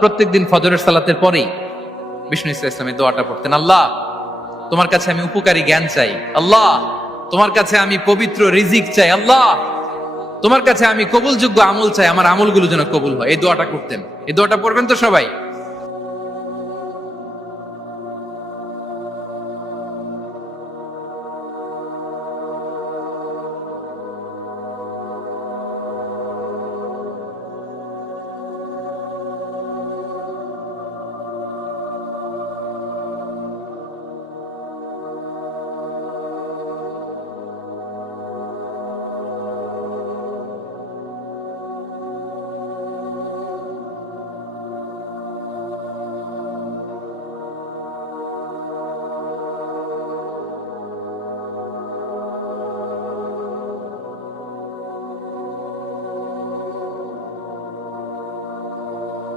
প্রত্যেকদিন ফজরের সালাতের পরেই বিষ্ণু ইসলাম এই দোয়াটা পড়তেন, আল্লাহ তোমার কাছে আমি উপকারী জ্ঞান চাই, আল্লাহ তোমার কাছে আমি পবিত্র রিজিক চাই, আল্লাহ তোমার কাছে আমি কবুলযোগ্য আমল চাই, আমার আমলগুলো যেন কবুল হয়। এই দোয়াটা করতেন। এই দোয়াটা পড়বেন তো সবাই।